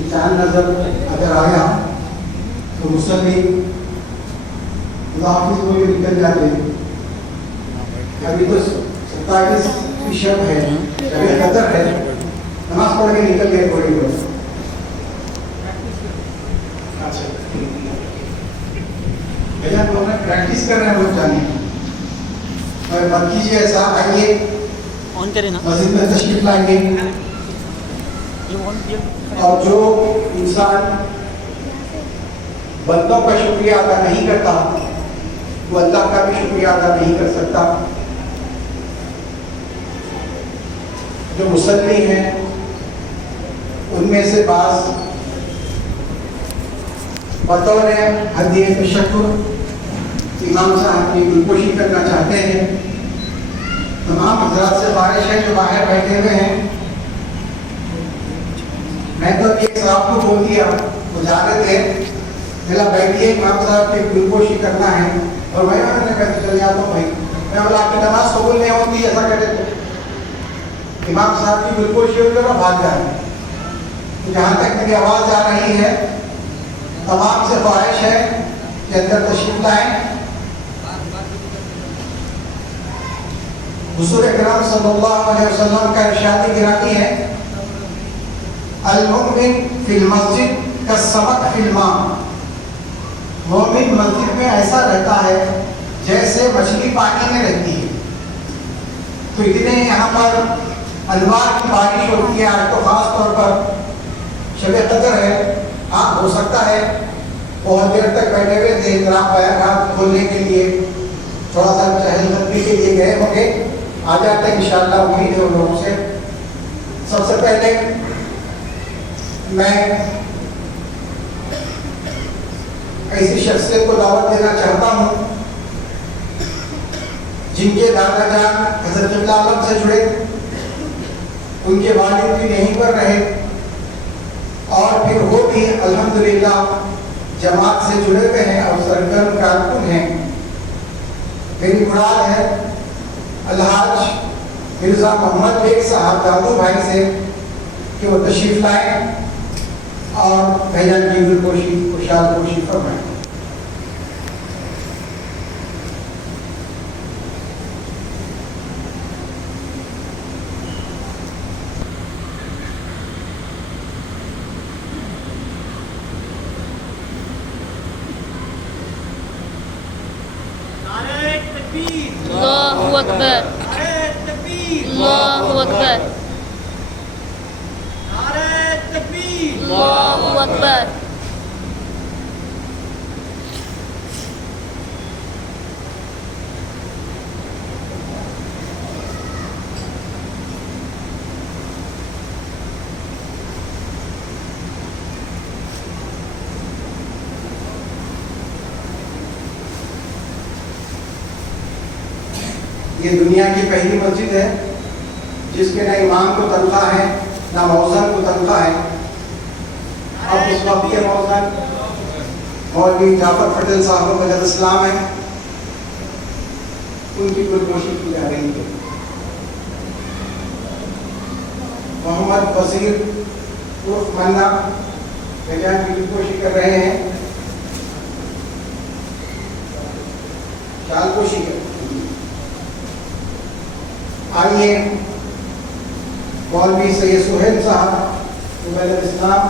कि चांद नजर अगर आया तो मुसल्ली हाफिज बोले निकल जाते। अभी तो 27% है, अभी कदर है, नमाज पढ़ के निकल गए थोड़ी बहुत। अच्छा भैया तो हमें प्रैक्टिस कर रहे हैं लोग जाने और मत कीजिए ऐसा। आइए ऑन करें ना, मस्जिद में तशरीफ लाएंगे और जो इंसान बंदों का शुक्रिया अदा नहीं करता वो अल्लाह का भी शुक्रिया अदा नहीं कर सकता। जो मुसल्ली हैं उनमें से बाज़ बतौर हदीए तशक्कुर इमाम साहब की गुलपोशी करना चाहते हैं। तमाम हज़रात से बारिश है जो बाहर बैठे हुए हैं। मैं तो एक साहब को बोल दिया, वो जा रहे थे, मेरा बैठिए इमाम साहब की गुलपोशी करना है और भाई मैंने कहा चल जाता हूँ भाई। मैं बोला आपकी नमाज कबूल नहीं होती ऐसा कहते तो इमाम साहब की गुलपोशी होकर ना भाग जाए। तो जहाँ तक मेरी आवाज़ आ रही है तमाम से ख्वाहिश है कि अंदर तशरीफ लाएं। हुज़ूर अकरम सल्लल्लाहु अलैहि वसल्लम का इरशाद गिरानी है, अल-मुमिन फिल मस्जिद कसमक फिल मां। मोमिन मस्जिद में ऐसा रहता है जैसे मछली पानी में रहती है। तो इतने यहाँ पर अनवार की बारिश होती है। आज तो खास तौर पर शब कदर है। हाँ हो सकता है बहुत देर तक बैठे हुए थे, रात खोलने के लिए थोड़ा सा चहलकदमी के लिए गए होंगे, आ जाते हैं इंशाअल्लाह। उम्मीद है उन लोगों से। सबसे पहले मैं ऐसी शख्सियत को दावत देना चाहता हूँ जिनके दादा जान हज़रत आलम से जुड़े, उनके वालिद भी यहीं पर रहे और फिर वो भी अल्हम्दुलिल्लाह जमात से जुड़े हुए हैं और सरगर्म कारकुन हैं। मेरी मुराद है अलहाज मिर्ज़ा मोहम्मद बेग साहब दादू भाई से कि वो तशरीफ लाएं और भैयान की गुलपोशी खुशहाल पोशी फरमाएं। अल्लाहु अकबर, अल्लाहु अकबर, अल्लाहु अकबर। ये दुनिया की पहली मस्जिद है जिसके न इमाम को तनख्वाह है ना मौज़न को तनख्वाह है। अब इस वक्त के मौज़न मौलवी जाफर पटेल साहब वजह इस्लाम है, उनकी गुलपोशी की जा रही है। मोहम्मद वसीर उर्फ मन्ना विज्ञान की गुलपोशी कर रहे हैं, शालपोशी कर। आइए मौलवी सैयद सुहेल साहब वजह इस्लाम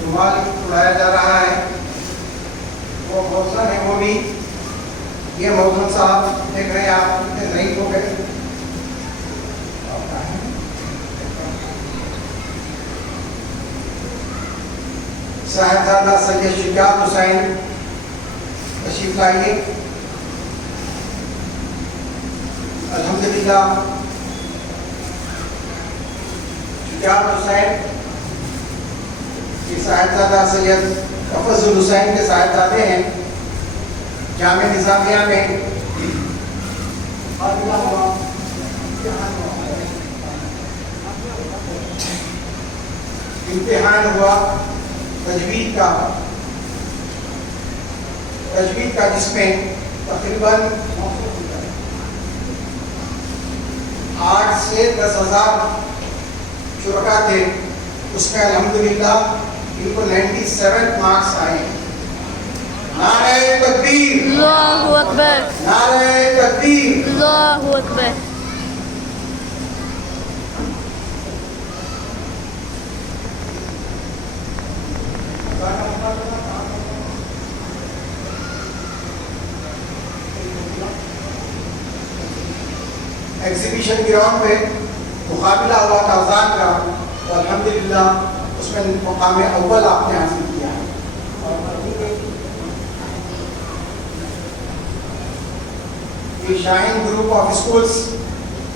रुमाल उड़ाया जा रहा है, वो मौसम है। वो भी ये मौसम साहब देख रहे हैं आप कितने नहीं हो गए। साहिबजादा सैयद शुजात हुसैन तशरीफ लाइए। अल्हम्दुलिल्लाह शुजात हुसैन के साहिबजादा सैयद तफज़ुल हुसैन के साहिबजादे हैं। जामे निज़ामिया में इम्तिहान हुआ तजवीद का जिसमें तकरीबन 8 से 10,000 शुरका थे, उसमें अल्हम्दुलिल्लाह इनको 97 मार्क्स आए। नारे तकबीर, अल्लाहु अकबर, नारे तकबीर। अल्लाहु अकबर। एग्जीबिशन ग्राउंड पे मुकाबला हुआ ताज़ान का, तो अल्हम्दुलिल्लाह उसमें मुकाम अव्वल आपने हासिल किया है। ये शाहीन ग्रुप ऑफ स्कूल्स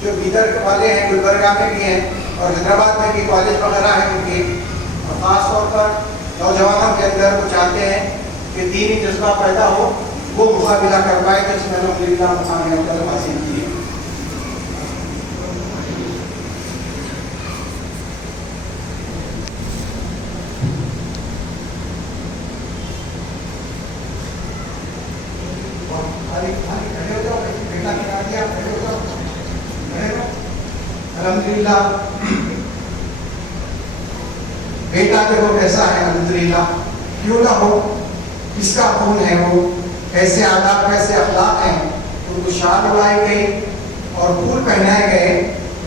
जो बीदर वाले हैं, गुलबर्गा में भी हैं और हैदराबाद में भी कॉलेज वगैरह हैं उनके, और ख़ास तौर पर नौजवानों के अंदर वो चाहते हैं कि दीनी जज्बा पैदा हो, वो मुकाबला कर पाए, तो इसमें अल्हम्दुलिल्लाह मुकाम अव्वल हासिल किए। अल्हम्दुलिल्लाह बेटा देखो कैसा है, अल्हम्दुलिल्लाह क्यों ना हो, किसका खून है वो, कैसे आदाब कैसे अखलाक हैं। उनको शाल उड़ाई गई और फूल पहनाए गए,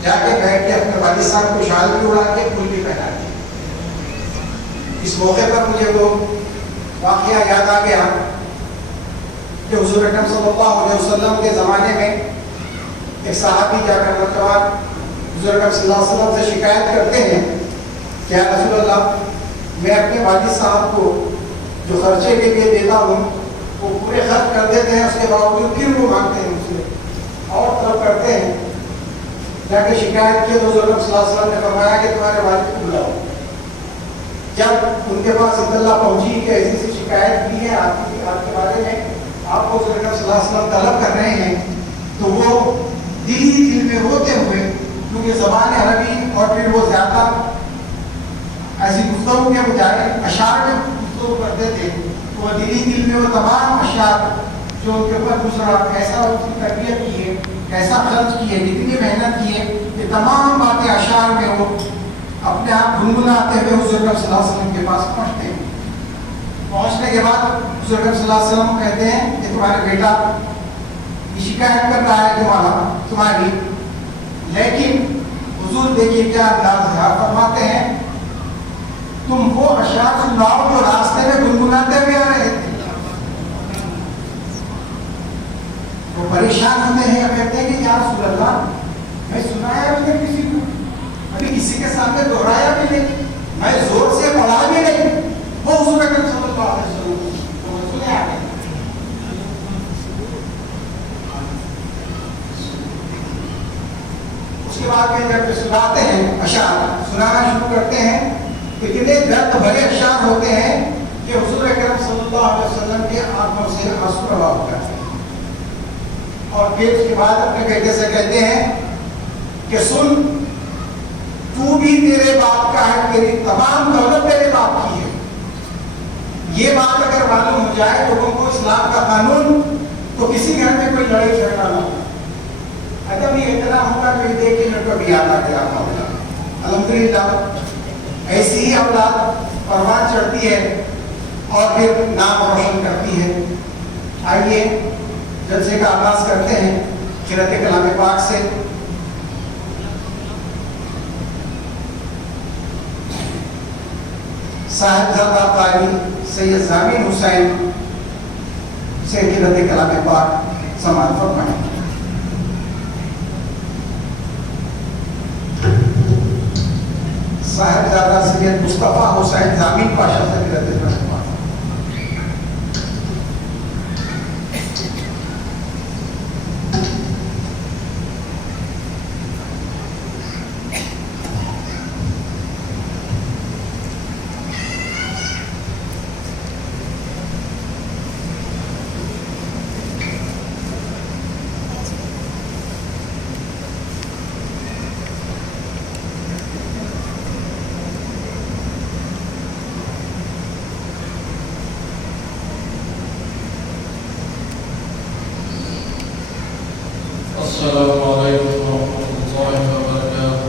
जाके बैठ के अपने वालिद साहब को शाल भी उड़ा के फूल भी पहना दिए। इस मौके पर मुझे वो वाक़या याद आ गया कि हुज़ूर अकरम सल्लल्लाहु अलैहि वसल्लम के ज़माने में एक सहाबी जाकर नौजवान हुज़ूर अकरम सल्लल्लाहु अलैहि वसल्लम से शिकायत करते हैं कि या रसूल अल्लाह, मैं अपने वालिद साहब को जो खर्चे के लिए देता हूँ वो पूरे खर्च कर देते हैं, उसके बावजूद फिर वो मांगते हैं मुझसे और तलब करते हैं। जाके शिकायत की तो हुज़ूर अकरम सल्लल्लाहु अलैहि वसल्लम ने फरमाया कि तुम्हारे वालिद को बुलाओ। जब उनके पास इत्तला पहुंची कि ऐसी सी शिकायत की है आपके बारे में, आपको हुज़ूर अकरम सल्लल्लाहु अलैहि वसल्लम तलब कर रहे हैं, तो वो दिल में रोते हुए, क्योंकि ज़बान अरबी और फिर वो ज़्यादा ऐसी गुफ्तगू के बजाय अशार में गुफ्तगू करते थे, तो वो दिल में वो तमाम अशार जो उनके ऊपर गुजरा, कैसा उसकी तरबियत की है, कैसा खर्च की है, कितनी मेहनत की है, ये तमाम बातें अशार में वो अपने आप गुनगुनाते हुए हुज़ूर अकरम सल्लल्लाहु अलैहि वसल्लम के पास पहुँचते हैं। पहुँचने के बाद हुज़ूर अकरम सल्लल्लाहु अलैहि वसल्लम कहते हैं कि तुम्हारे बेटा शिकायत कर रहा है तुम्हारी, लेकिन हुजूर देखिए क्या अंदाज है, फरमाते हैं तुम वो अशार सुनाओ जो रास्ते में गुनगुनाते हुए आ रहे थे। वो परेशान होते हैं, कहते हैं कि या रसूल अल्लाह, मैं सुनाया भी नहीं किसी को, अभी किसी के सामने दोहराया भी नहीं, मैं जोर से पढ़ा भी नहीं, वो हुजूर अकरम सल्लल्लाहु अलैहि वसल्लम सुने आ गए। उसके बाद में जब सुनाते हैं, अशार सुनाना शुरू करते हैं, इतने दर्द भरे अशार होते हैं कि हुजूर अकरम सल्लल्लाहु अलैहि वसल्लम के आंखों से आंसू रवा होता है। और फिर उसके बाद अपने बेटे से कहते हैं कि सुन, तू भी तेरे बाप का है, तेरी तमाम दौलत तेरे बाप की है। ये बात अगर मालूम हो जाए लोगों को इस्लाम का कानून, तो किसी घर में कोई लड़ाई झगड़ा ना होगा। अगर ये इतना होगा तो ये देख के मेरे को भी याद आ गया मामला। अल्हम्दुलिल्लाह ऐसी ही औलाद परवान चढ़ती है और फिर नाम रोशन करती है। आइए जलसे का आगाज करते हैं क़िरात कलाम पाक से। साहिबजादा कारी सैयद ज़ामीन हुसैन से क़िरात कलाम पाक समाअत फरमाएं। साहिबजादा सैयद मुस्तफ़ा हुसैन ज़ामीन पाशा से क़िरात कलाम पाक। अस्सलामु अलैकुम वरहमतुल्लाहि वबरकातुहू।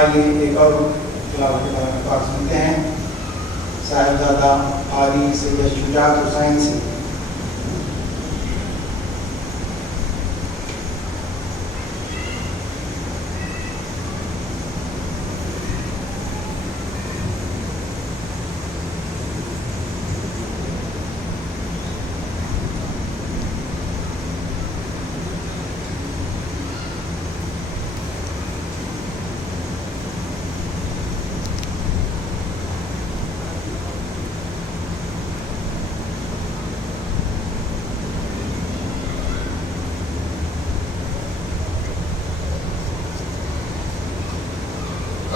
आइए एक और तिलावत के पाठ सुनते हैं। साहिबजादा आली सैयद शुजात हुसैन से।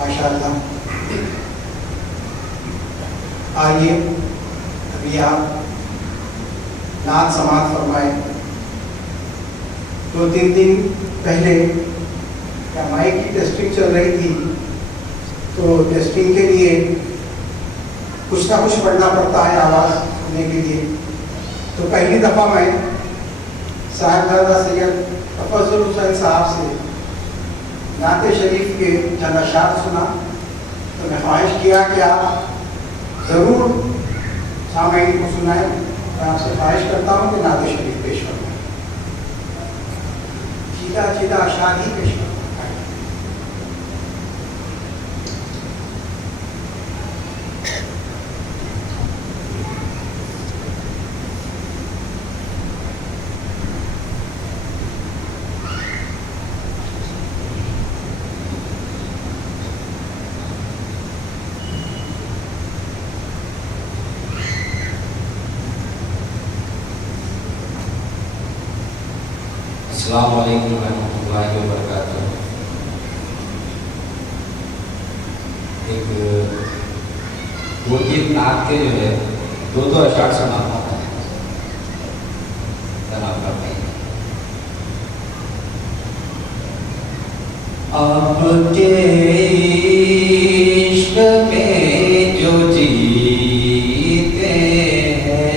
माशाअल्लाह। आइए अभी आप नात समात फरमाए। 2-3 दिन पहले क्या माइक की टेस्टिंग चल रही थी, तो टेस्टिंग के लिए कुछ ना कुछ पढ़ना पड़ता है आवाज़ सुनने के लिए। तो पहली दफ़ा मैं साहिबजादा सैयद तफज़्ज़ुल हुसैन साहब से नाते शरीफ के चंद अशार सुना, तो मैं ख्वाहिश किया कि आप ज़रूर सामईन को सुनाएं। मैं आपसे ख्वाहिश करता हूँ कि नाते शरीफ पेश करूँ, सीधा सीधा अशार ही पेश करूँ। अस्सलामु अलैकुम रहमतुल्लाहि व बरकातुहू। एक 2-3 नात के जो है 2-2 अशार सुनाता हूँ। जनाब फरमाइए। आपके इश्क में जो जीते हैं,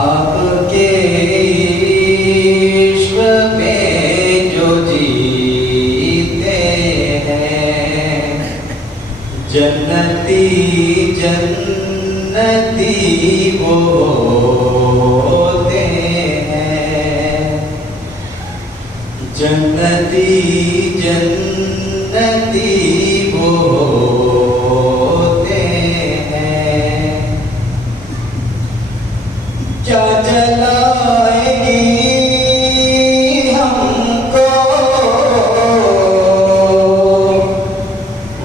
आपके इश्क में जो जीते हैं, जन्नती जन्नती वो होते हैं, क्या जलाएगी हमको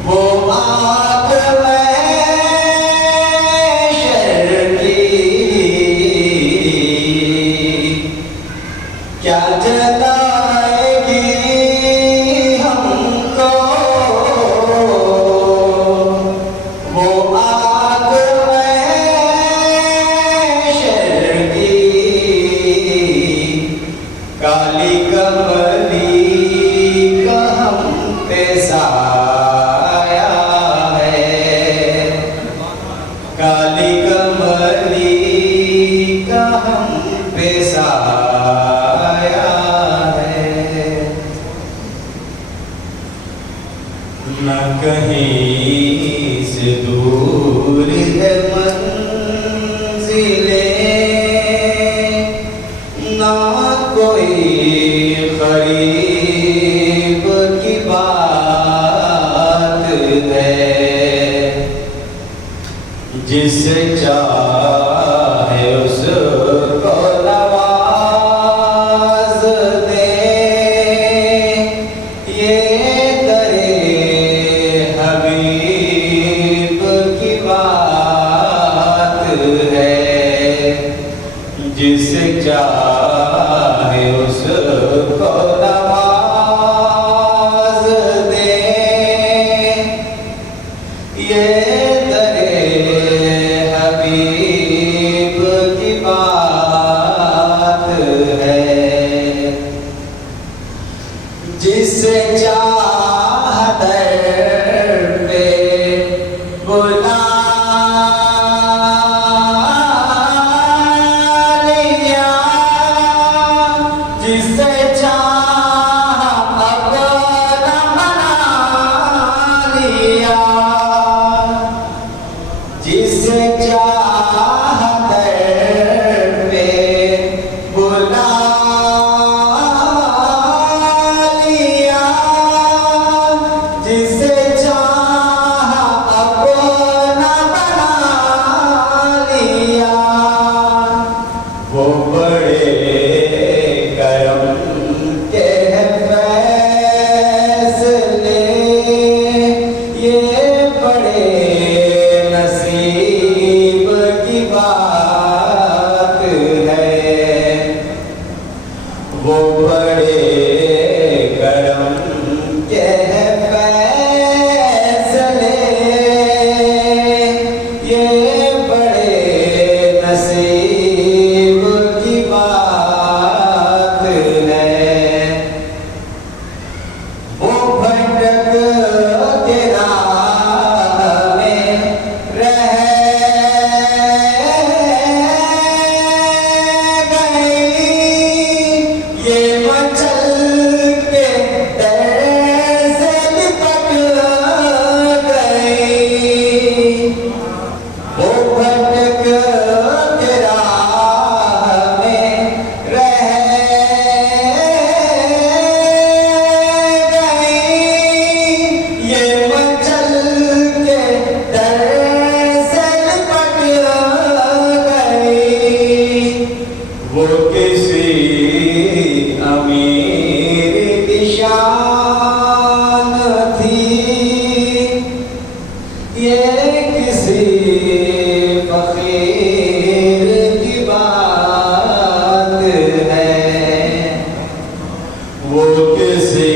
वो आग महशर की, क्या जलाएगी हमको वो आग महशर की, काली कमली का हम पे साया है, काली कमली का हम पे साया है, न कहीं से दूर है मंजिलें, ना कोई करीब की बात है, जिसे चाहे उसको नवाज दे, ये दरे हबीब की बात है, जिसे चाहे उसको नवाज दे, ये दरे हबीब की बात है, जिसे चाह दर पे बुला लिया, जिसे चाह अपना बना लिया, जिसे चाह दर पे बुला लिया, जिसे चाह अपना बना लिया, वो बड़े करम के हैं फैसले, ये बड़े नसीब की बात है, वो बड़े करम के हैं फैसले, ये बड़े नसीब की बात है, वो भटक के राह में रह गई, ये मचल के डर से लिपट गई, वो भटक के राह में रह गई, ये मचल के डर से लिपट गई, वो किसी अमीर की शान थी, ये किसी फकीर की बात है, वो किसी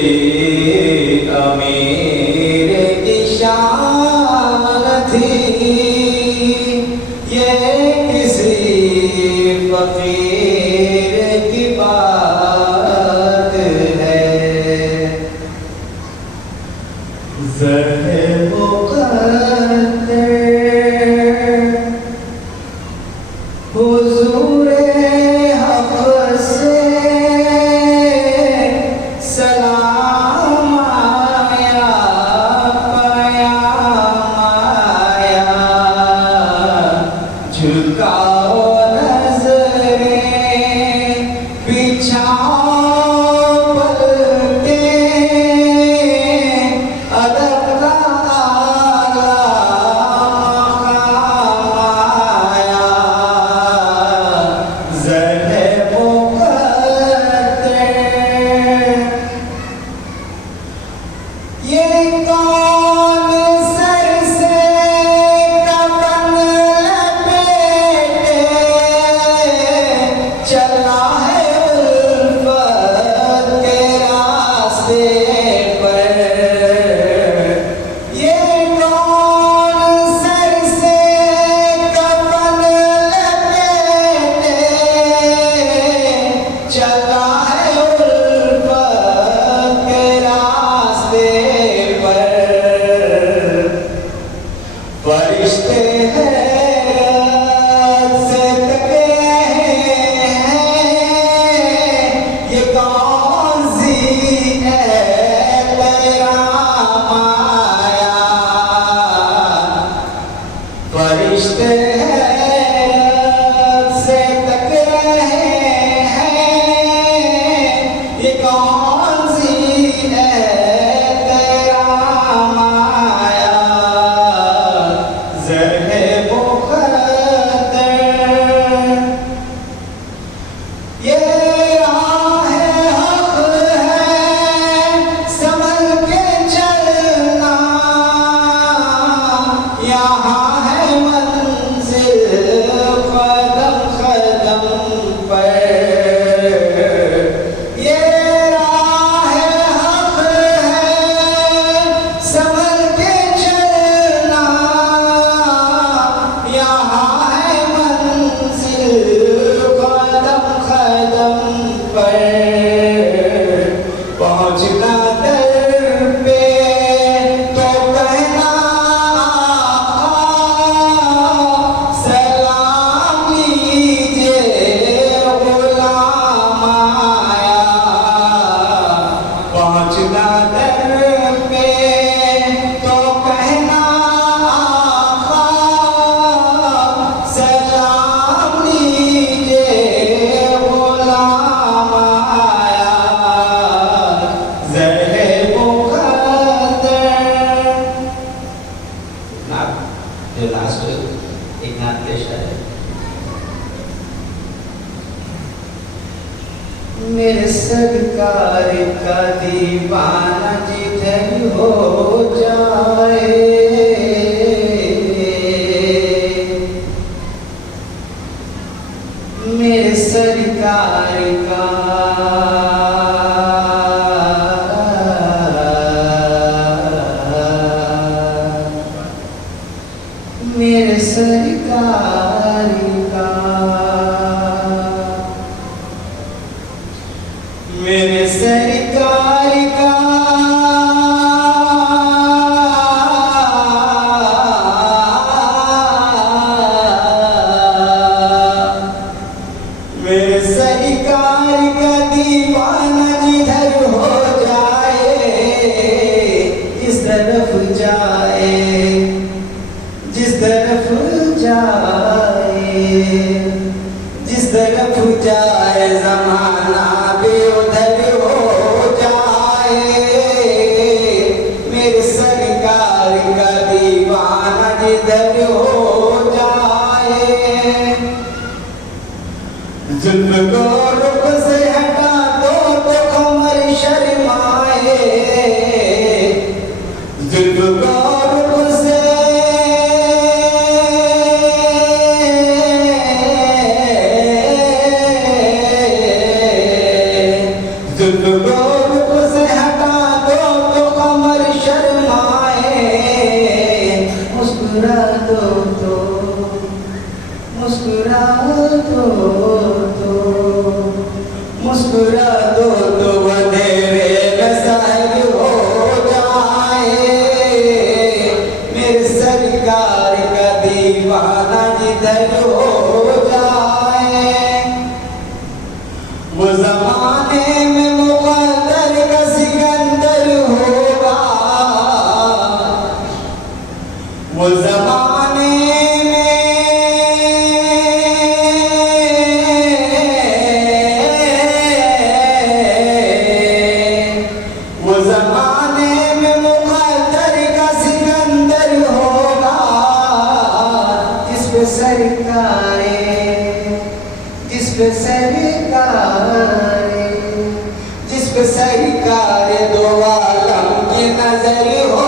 अमीर की शान थी, ये किसी फकीर की बात है, ज़र्रे मुक़द्दर हुज़ूरे हक़ से सलाम आया, पयाम आया, झुकाओ नज़रें, बिछाओ पल पहुंचना दर पे तो कहना सलाम लीजिए गुलाम आया। पहुंचना दर पे तो कहना सलाम लीजिए गुलाम आया। ज़र्हे मुक़द्दर नात जो लास्ट एक नात पेश है। मेरे सरकार का दीवाना जिधर हो जाए, मेरे सरकार का मेरे सरकार का मेरे सरकार का मेरे सरकार का दीवाना जिधर हो जाए, इस तरफ जाए, जिस तरफ जाए, जिस तरफ जाए ज़माना भी उधर हो जाए। मेरे सरकार का दीवाना जिधर हो जाए। जुल्फ़ को रुख से हटा दो तो कमर शर्माए। जुल्फ़ को रुख से जुल्फ़ को रुख से हटा दो तो कमर शर्माए। मुस्कुरा दो तो मुस्कुरा दो तो मुस्कुरा दो तो बधेरे में सहल हो जाए। मेरे सरकार का दीवाना जिधर हो जाए। वो ज़माने में मुक़द्दर का सिकंदर होगा। वो ज़माने में मुक़द्दर का सिकंदर होगा। जिस पे सरकारें, जिस पे सरकारें, जिस पे सरकारें दो आलम की नजर हो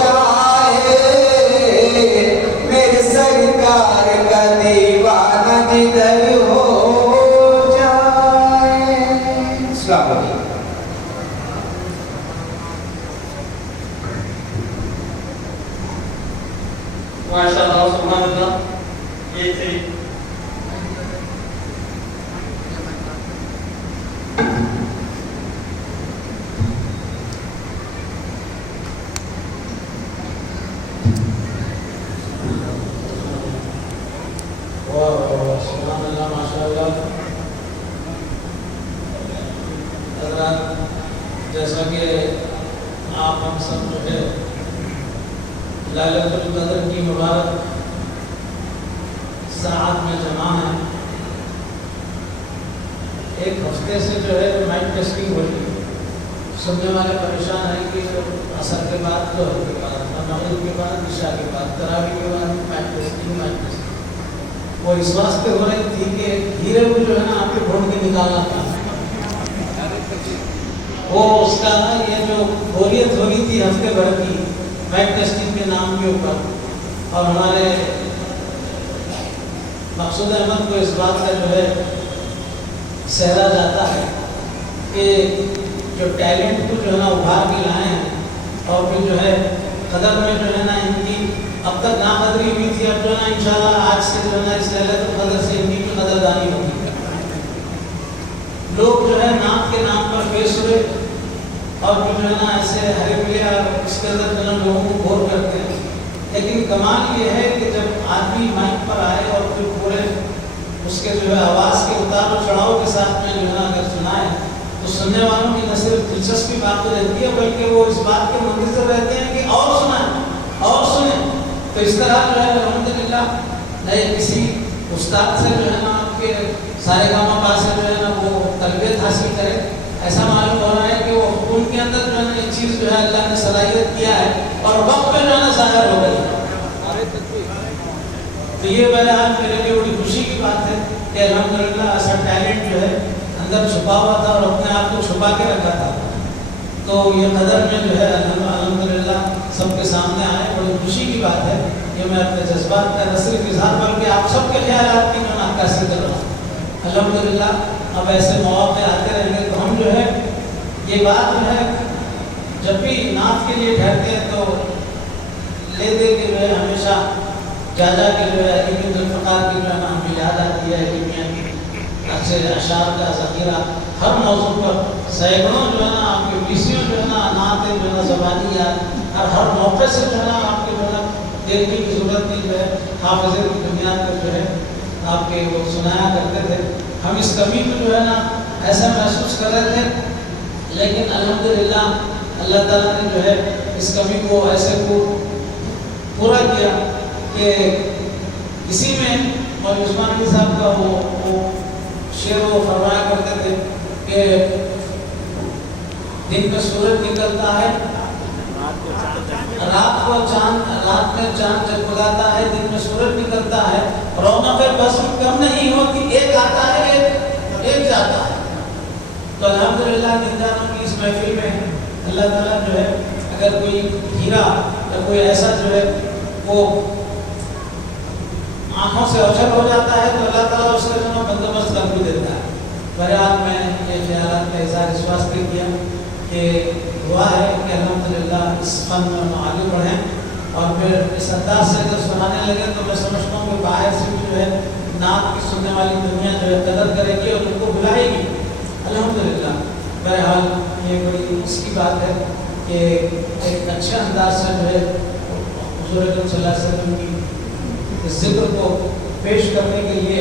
जाए। मेरे सरकार का दीवाना जिधर हो जाए। अस्सलाम वालेकुम। माशाअल्लाह सुभान अल्लाह। ये थे सुभान अल्लाह माशाअल्लाह। हज़रात, जैसा कि आप हम सब जो है लैलतुल क़द्र की मुबारक साथ में जमा है। एक हफ्ते से जो है माइक टेस्टिंग हो रही है। सुनने वाले परेशान हैं कि असर के बाद, दोहर के बाद, मगरिब के बाद, इशा के बाद, तरावी के बाद माइक टेस्टिंग। वो इस वास्ते हो रही थी कि हीरे को जो है ना आपके ढूंढ के निकालना था। वो उसका ये जो बोलियत हो रही थी हफ्ते भर की माइक टेस्टिंग के नाम के ऊपर, और हमारे मकसूद अहमद को इस बात का जो है सहरा जाता है कि जो टैलेंट को जो है ना उभार के लाए हैं, और फिर जो है कदर में जो है ना इनकी अब तक नाकदरी हुई थी, अब जो है ना इंशाल्लाह आज से जो है ना इस लैलतुल क़द्र से इनकी कदरदानी होगी। लोग जो है नाम के नाम पर पेश हुए और फिर जो है ना ऐसे हरे मिले इसके अंदर जो है लोगों को बोर करते हैं। लेकिन कमाल ये है कि जब आदमी माइक पर आए और फिर पूरे उसके जो है आवाज़ के उतार और चढ़ाव के साथ में जो है ना अगर सुनाए तो सुनने वालों की न सिर्फ दिलचस्पी बात तो रहती है बल्कि वो इस बात के मुंतज़िर रहते हैं कि और सुनाए और सुने। तो इस तरह जो है अल्हम्दुलिल्लाह नए किसी उस्ताद से जो है ना आपके सारे गामा से जो है ना वो तरबियत हासिल करे, ऐसा मालूम हो रहा है कि वो उनके अंदर जो है ना ये चीज़ जो है अल्लाह ने सलाहियत किया है और वक्त पे जो है ना ज़ाहिर हो गई। तो ये बहरहाल मेरे लिए बड़ी खुशी की बात है कि अल्हम्दुलिल्लाह ऐसा टैलेंट जो है अंदर छुपा हुआ था और अपने आप को छुपा के रखा था। तो ये कदर में जो है अल्हम्दुलिल्लाह सबके सामने आए, बड़ी खुशी की बात है। ये मैं अपने जज्बात का न सिर्फ इजहार बल्कि आप सबके ख्यालात की जो नक्काशी कर रहा हूँ। अल्हम्दुलिल्लाह अब ऐसे मौके आते रहेंगे तो हम जो है ये बात जो है जब भी नात के लिए ठहरते हैं तो ले दे के जो है हमेशा जाजा के जो है इल्मुल-फ़क़ार की जो है ना हमें याद आती है कि मियाँ की अच्छे अशार का ज़ख़ीरा हर मौजू पर सैकड़ों जो है ना आपके बीसियों जो है ना नातें जो है ना ज़बानी याद हर मौके से जो है ना आपके जो है देखने की ज़रूरत नहीं जो है हाफ़िज़े की बुनियाद पर जो है आपके वो सुनाया करते थे। हम इस कमी को जो है ना ऐसा महसूस कर रहे थे, लेकिन अल्हम्दुलिल्लाह अल्लाह ताला ने जो है इस कमी को ऐसे को पूरा किया कि इसी में मौलवी उस्मान अली साहब का वो शेर वो फरमाया करते थे कि दिन में सूरज निकलता है, रात में चांद जगमगाता है, दिन में सूरज निकलता है, रौनक़ बज़्म कम नहीं होती, एक आता है एक जाता है। तो अल्हम्दुलिल्लाह निंदानों की इस महफिल में अल्लाह ताला जो है अगर कोई हीरा या कोई ऐसा जो है वो आँखों से अवसर हो जाता है तो अल्लाह ताला उसका जो बंदोबस्त कर भी देता है। बहरहाल मैं ये ख्यालात का इज़हार इस वास्ते किया कि दुआ है कि अल्हम्दुलिल्लाह इस फन में हम आगे बढ़ें और फिर इस अंदाज से जब सुनाने लगे तो मैं समझता हूँ कि बाहर से जो है नात की सुनने वाली दुनिया जो है कदर करेगी और उनको बुलाएगी अल्हम्दुलिल्लाह। बहरहाल ये बड़ी इसकी बात है कि एक अच्छे अंदाज से जो है हुज़ूर अकरम सल्लल्लाहु अलैहि वसल्लम की इस ज़िक्र को पेश करने के लिए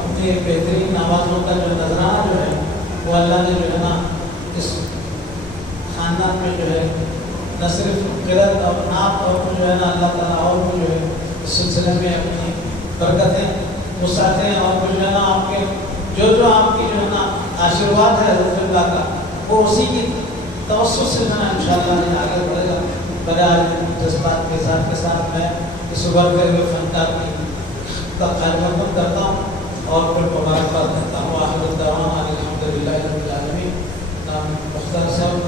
अपने बेहतरीन नवाज़ों का जो नजराना जो है वो अल्लाह ने जो है ना इस ख़ानदान में जो है न सिर्फ क़िरात और नात और जो है ना अल्लाह ताला और भी जो है इस सिलसिले में अपनी बरकतें वसातें और जो है ना आपके जो आपकी जो है ना आशीर्वाद है रसूलुल्लाह का वो उसी की तवस्सुत से जो है इंशाअल्लाह आगे बढ़ेगा। बहरहाल जज्बात के साथ मैं इस उभरते हुए फनकार का ख़ैर करता हूँ और फिर मुबारकबाद देता हूँ। आखिर दावाना अल्हम्दुलिल्लाहि रब्बिल आलमीन। मुख्तार साहब